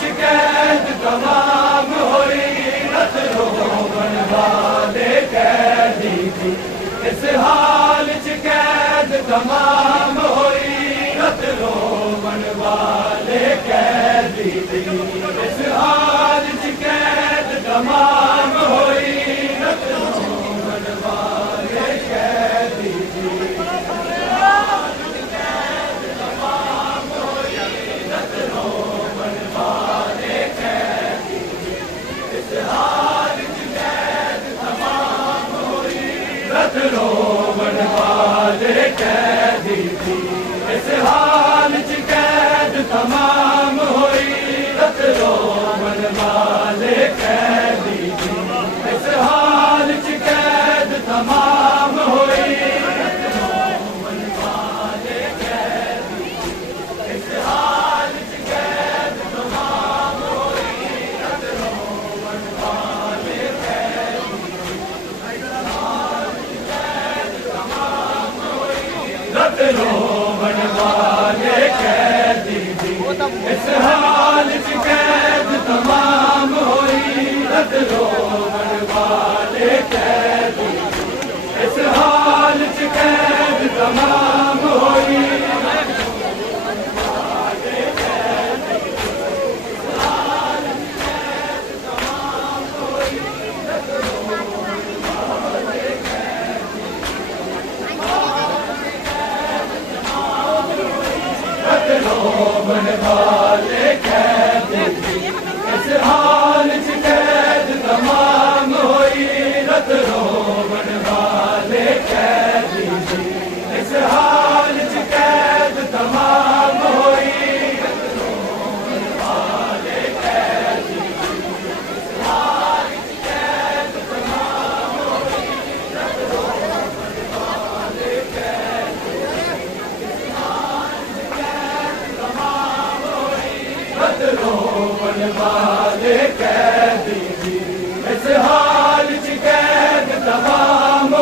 च कैद तमाम हुई रत रोवण वाले कैदी थी। इस हाल च कैद तमाम हुई रत रोवण वाले कैदी थी। इस हाल च कैद तमाम हुई रत रोवण वाले कैदी थी। रोवण वाले कैदी थी। इस हाल च कैद तमाम हुई रत रोवण वाले कैदी थी। इस हाल च कैद तमाम हुई रत रोवण वाले कैदी थी। इस हाल च कैद तमाम हुई रत रोवण वाले कैदी रत रोवण वाले कैदी थी। इस हाल च कैद तमाम हुई रत रोवण वाले कैदी थी। इस हाल च कैद तमाम हुई रोवण वाले कैदी थी। इस हाल च कैद तमाम हुई रत रोवण वाले कैदी थी। इस हाल च कैद तमाम हुई रत रोवण वाले कैदी थी। इस हाल च कैद तमाम हुई रत रोवण वाले कैदी रत रोवण वाले कैदी थी। इस हाल च कैद तमाम हुई रत रोवण वाले कैदी थी। इस हाल च कैद तमाम हुई रत रोवण वाले रत रोवण वाले कैदी थी। इस हाल च कैद तमाम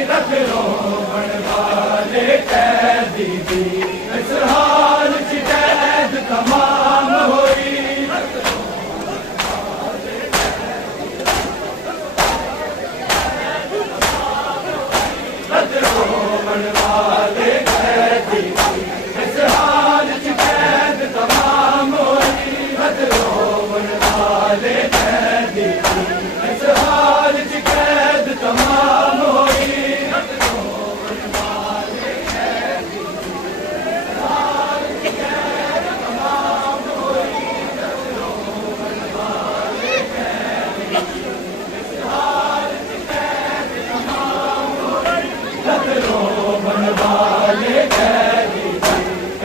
रत रोवण वाले कैदी थी। इस हाल च कैद तमाम हुई रत रोवण वाले कैदी थी। इस हाल च कैद तमाम हुई रत रोवण वाले कैदी थी। इस हाल च कैद तमाम हुई रत रोवण वाले कैदी थी। इस हाल च कैद तमाम हुई रत रोवण वाले कैदी थी।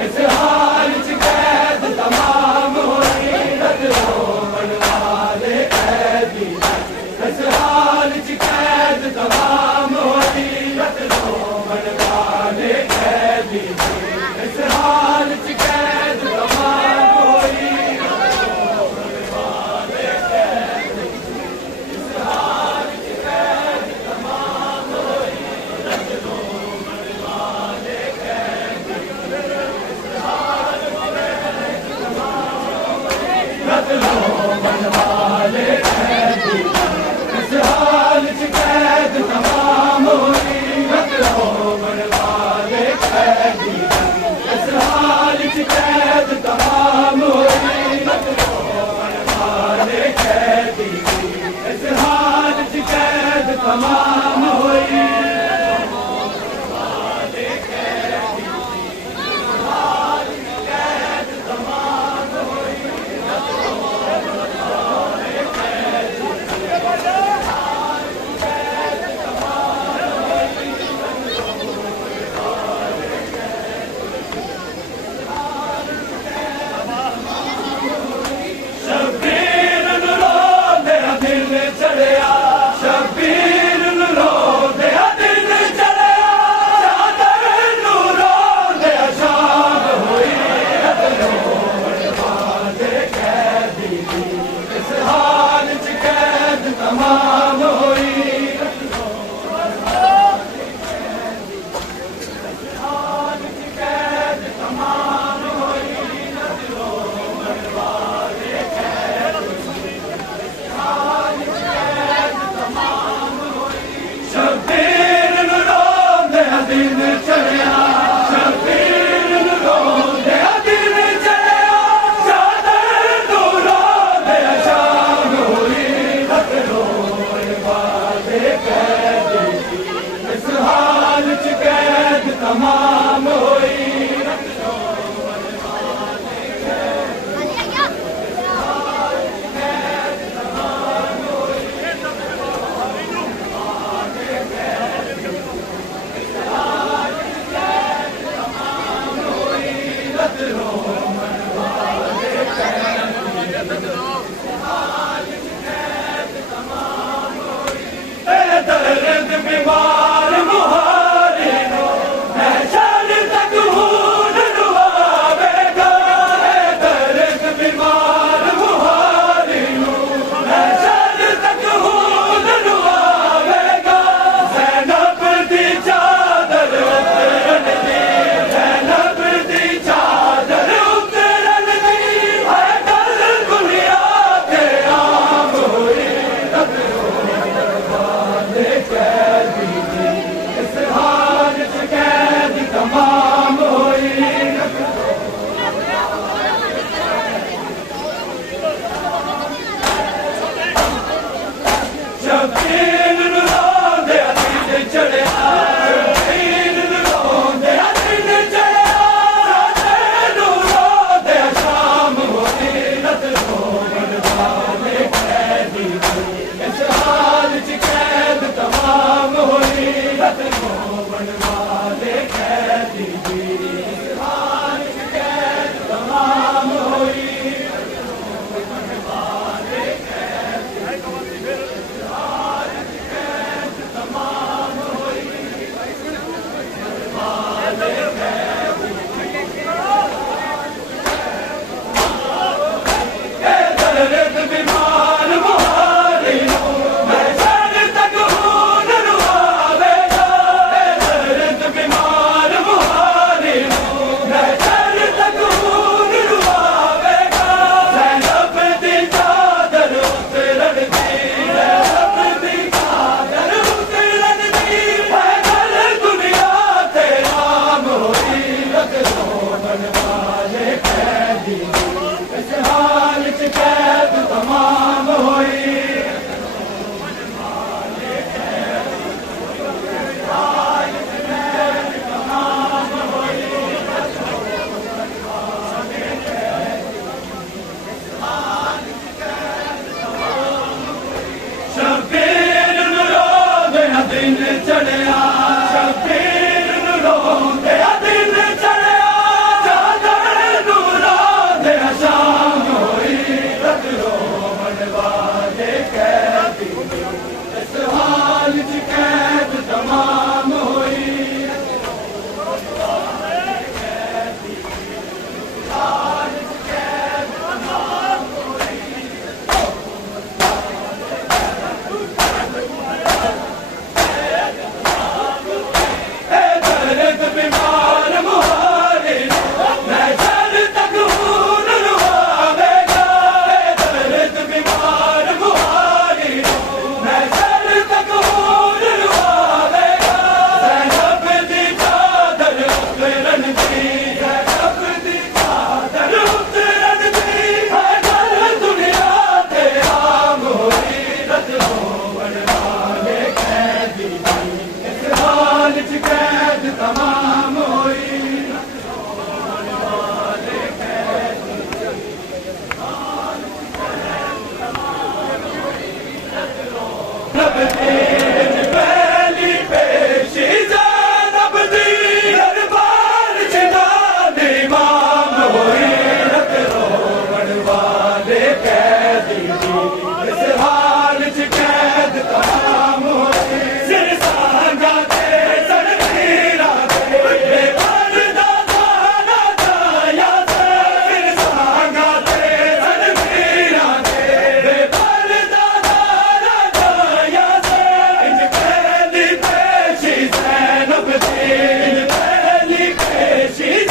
इस हाल च कैद तमाम हुई रत रोवण वाले कैदी थी। इस हाल च कैद तमाम हुई रत रोवण वाले कैदी थी। इस हाल च कैद तमाम हुई रत रोवण वाले कैदी थी। इस हाल च कैद तमाम हुई रत रोवण वाले कैदी थी। इस हाल च कैद तमाम हुई रत रोवण वाले कैदी थी। इस हाल च कैद तमाम हुई रत रोवण वाले कैदी थी। इस हाल च कैद तमाम हुई कैद तमाम हुई रत रोवण वाले कैदी शबीर रोंदे दिन चढ़िया शबीर रोंदे दिन चढ़िया साजन रोंदे शाम होई रत रोवण वाले कैदी इस हाल च कैद तमाम होई रत रोवण वाले कैदी इस हाल च कैद तमाम होई दिन चढ़िया शबीर रोंदे दिन चढ़िया चादर रोंदे शाम होई रत रोवण वाले कैदी इस हाल च कैद तमाम होई तमाम होई पहली पेशी ज़ैनब दी दरबार च नाल इमाम होई रत रोवण वाले कैदी इस हाल च कैद तमाम होई सिर सांगा She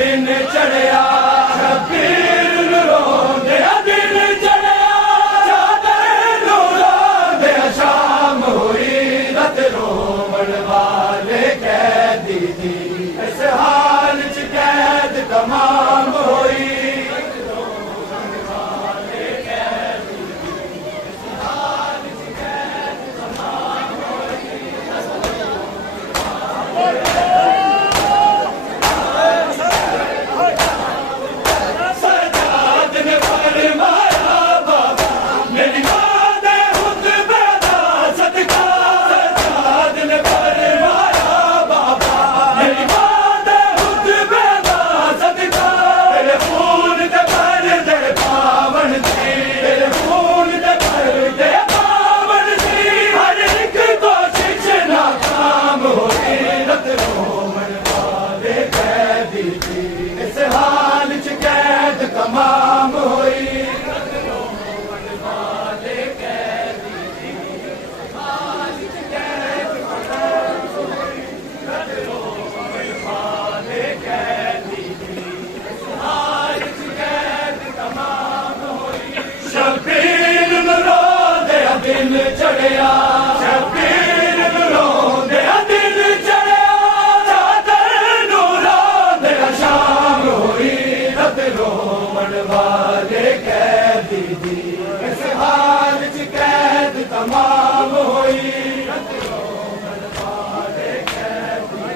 दिन चढ़िया शबीर नूं रोंदिया दिन चढ़िया चादर नूं रोंदिया शाम होई रत रोवण वाले कैदी दी इस हाल च कैद तमाम होई इस हाल च कैद तमाम होई शबीर नूं रोंदिया दिन चढ़िया शबीर नूं रोंदिया दिन चढ़िया चादर नूं रोंदिया शाम होई रत रोवण वाले कैदी दी इस हाल च कैद तमाम होई रत रोवण वाले कैदी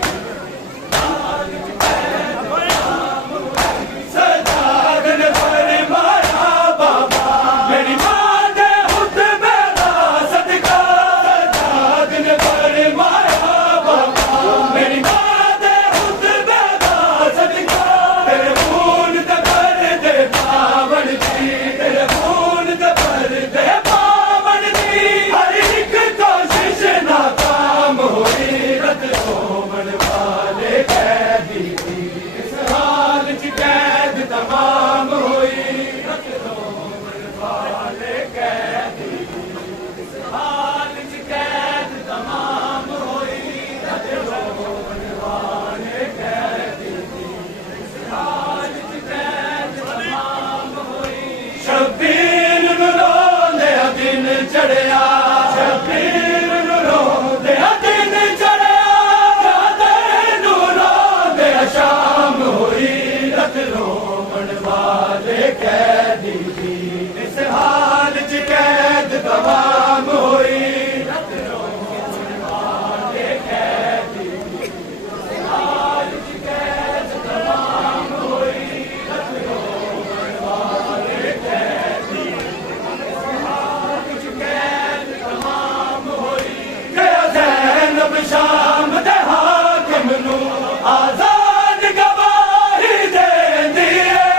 हाल च कैद तमाम होई सजाद ने फरमाया बाबा मेरी मां दे हुतबे दा सदका सजाद ने फरमाया बाबा मेरी मां दे हुतबे दा सदका तेरे खून ते भर दे पावन दी तेरे खून ते भर दे पावन दी हर एक कोशिश नाकाम होई रत रोवण वाले कैदी दी इस हाल च कैद तमाम होई रत रोवण वाले कैदी दी इस हाल च कैद तमाम होई रत रोवण वाले कैदी दी इस हाल च कैद तमाम होई शबीर नूं रोंदिया दिन चढ़िया शबीर नूं रोंदिया दिन चढ़िया चादर नूं रोंदिया शाम होई रत रोवण वाले कैदी दी इस हाल च कैद तमाम होई रत रोवण वाले कैदी दी इस हाल च कैद तमाम होई रत रोवण वाले कैदी इस हाल च कैद तमाम होई गया ज़ैनब शाम दे हाकिम नूं आज़ाद गवाही देंदी है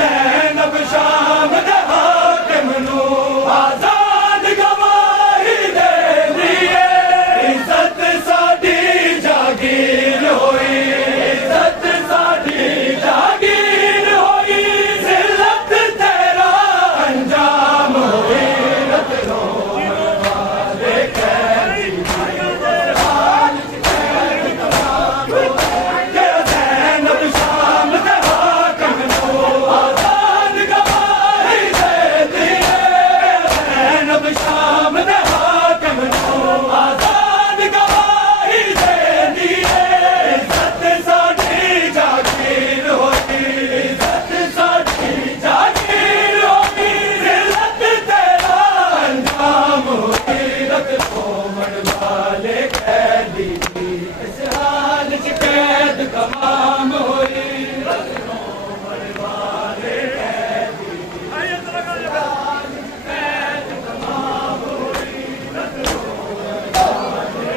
ज़ैनब शाम दे हाकिम नूं आज़ाद गवाही देंदी है इज्जत साडी जागीर होई इज्जत साडी जागीर होई ज़िल्लत तेरा अंजाम होई रत रोवण वाले कैदी हाल च कैद तमाम होई गया ज़ैनब शाम दे हाकिम नूं आज़ाद गवाही देंदी है ज़ैनब शाम दे हाकिम नूं आज़ाद गवाही देंदी है इज्जत साडी जागीर होई इज्जत साडी जागीर होई ज़िल्लत तेरा अंजाम होई रत रोवण वाले कैदी दी इस हाल च कैद तमाम होई रत रोवण वाले कैदी दी इस हाल च कैद तमाम होई रत रोवण वाले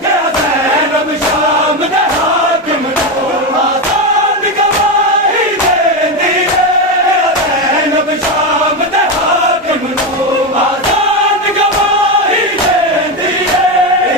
क्या ज़ैनब शाम दे हाकिम नूं आज़ाद गवाही देंदी है ज़ैनब शाम दे हाकिम नूं आज़ाद गवाही देंदी है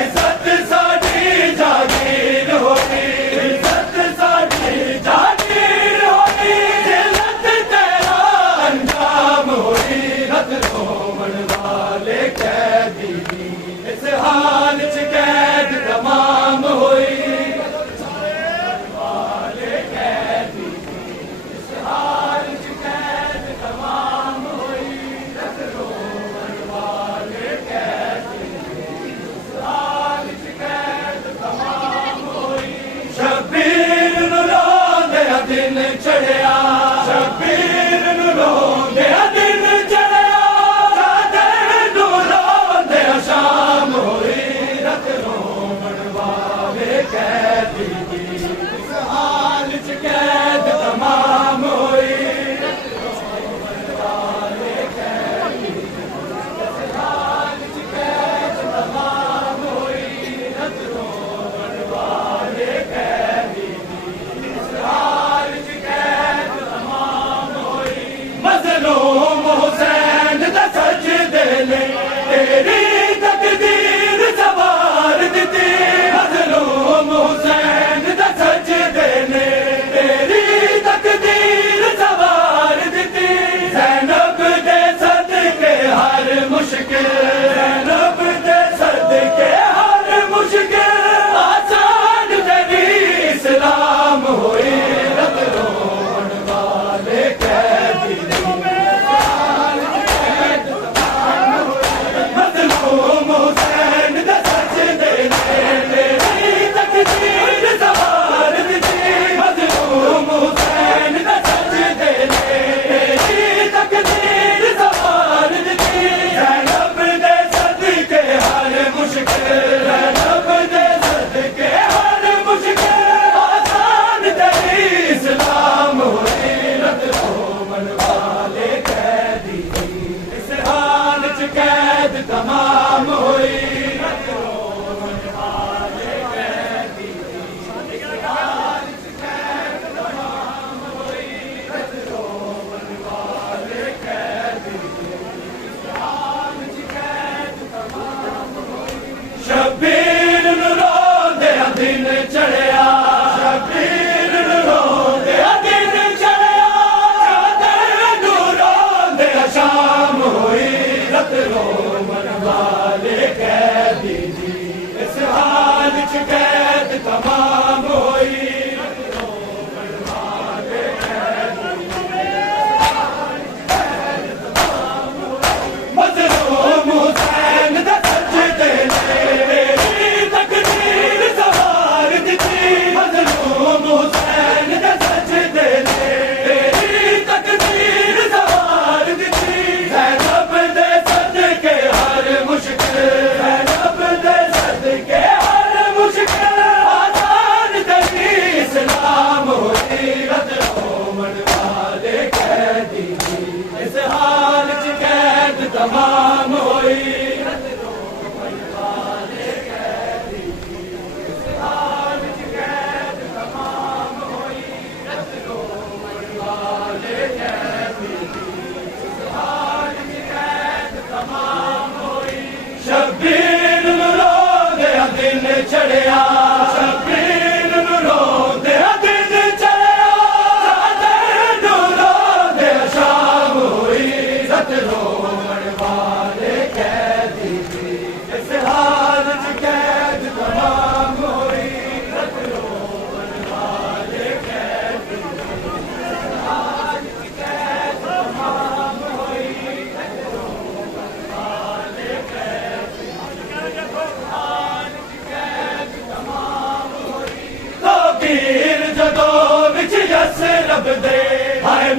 चढ़िया शबीर नूं रोंदिया दिन चढ़िया चादर नूं रोंदिया शाम होई रत रोमन वाले कैदी दी इस हाल च कैद तमाम होई मज़लूम हुसैन दा सजदे ने तकदीर सवार दित्ती मज़लूम हुसैन दा सजदे ने तकदीर सवार दित्ती ज़ैनब दे सदके हर मुश्किल ज़ैनब दे सदके हर मुश्किल आसान तरी इस्लाम होई रत रोमन वाले कैदी इस हाल च कैद तमाम होई शबीर नूं रोंदिया दिन चढ़िया शबीर नूं रोंदिया दिन चढ़िया चादर नूं रोंदिया शाम होई रत रोमन वाले कैदी दी इस हाल च कैद तमाम होई रत रोमन वाले कैदी दी इस हाल च कैद तमाम होई रत रोमन वाले कैदी तो पीर जदों विच यस रब दे हाय